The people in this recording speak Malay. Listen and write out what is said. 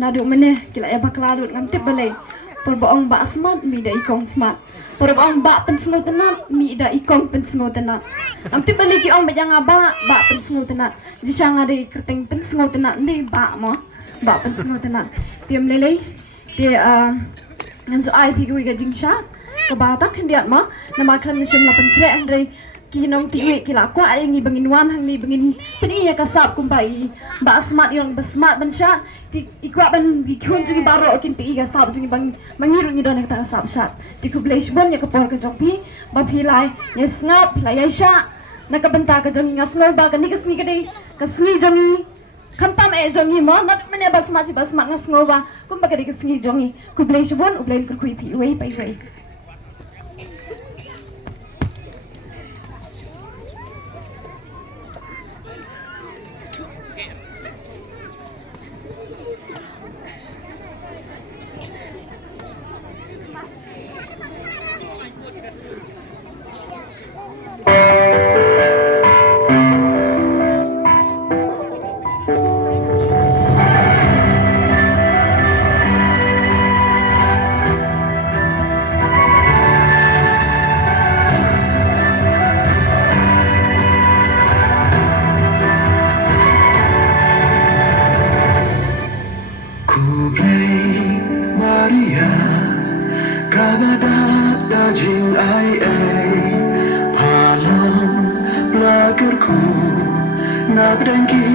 nadu meneh kila ya bakladut ngam tip balai por boong ba smart mi da ikong smart por boong ba pen sengu tenat mi da ikong pen sengu tenat ngam tip balai ki ong ba jang ba pen sengu tenat ji chang ade kerteng pen sengu tenat ni ba mo ba pen sengu tenat tiam lele ti ngan so ai pi ku ga jingsha ka ba tak hendiat ma nama kan sim lapan kre andre kinong tiwi kila kwa ay ngi bangin wan hang ni bangin peni ya kasap kumpai ba smart yung ba smart ban shat ti ikwa ban gi kun ji baro kin pi ga sap ji bang mangiru ni don ka sap shat ti ku blaze bon ya ka por ka jopi ba pi lai ya snap lai ya sha na ka banta ka jongi ngas ngo ba ka ni ka sni ka dei ka sni jongi kantam e jongi mo na mene ba smart ngas ngo ba kum ba ka dei ka sni jongi ku blaze bon u blaze ku kui pi wei pai wei Maria, Grabadat daging ay palam lagarku na pedangki